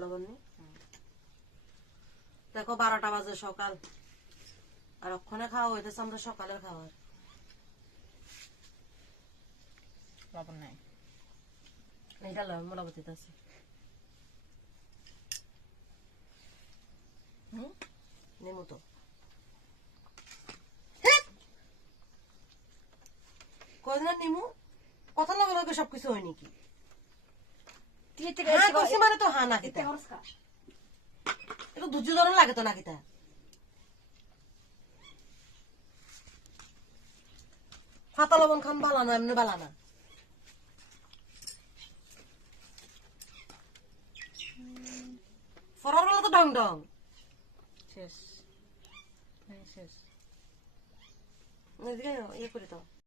লবণ নেই দেখো 12টা বাজে সকাল আর ওখানে খাওয়া হইতেছে আমরা সকালের খাবার লবণ নাই এইটা মোটামুটিতে আছে নেমো তো কয়দিন নিমু কথা লগে লগে সবকিছু হয় নাকি মানে তো হা না খেতে একটু ধৈর্য ধরন লাগে তো না খেতে ফাতা লবণ খান বালা না এমনি বালা না ফরার বেলা তো ডং ডং শেষ শেষ ইয়ে করি তো